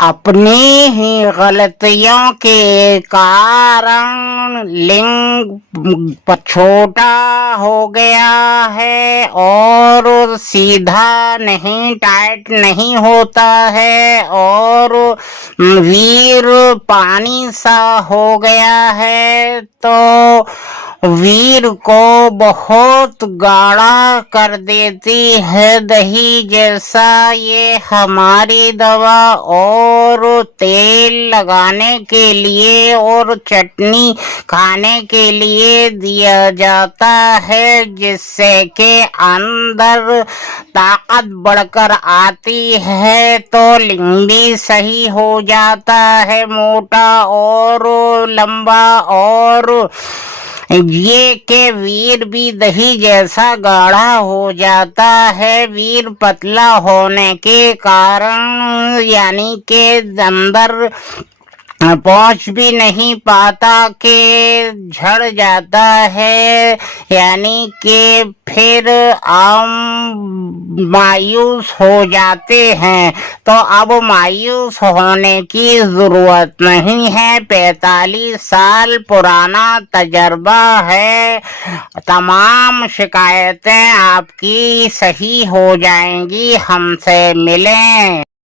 अपनी ही गलतियों के कारण लिंग छोटा हो गया है और सीधा नहीं, टाइट नहीं होता है और वीर पानी सा हो गया है। तो वीर को बहुत गाढ़ा कर देती है दही जैसा ये हमारी दवा, और तेल लगाने के लिए और चटनी खाने के लिए दिया जाता है, जिससे कि अंदर ताकत बढ़कर आती है तो लिंग भी सही हो जाता है, मोटा और लंबा। और ये के वीर भी दही जैसा गाढ़ा हो जाता है। वीर पतला होने के कारण यानी के अंदर पहुंच भी नहीं पाता के झड़ जाता है, यानी कि फिर हम मायूस हो जाते हैं। तो अब मायूस होने की जरूरत नहीं है, 45 साल पुराना तजर्बा है, तमाम शिकायतें आपकी सही हो जाएंगी। हमसे मिलें।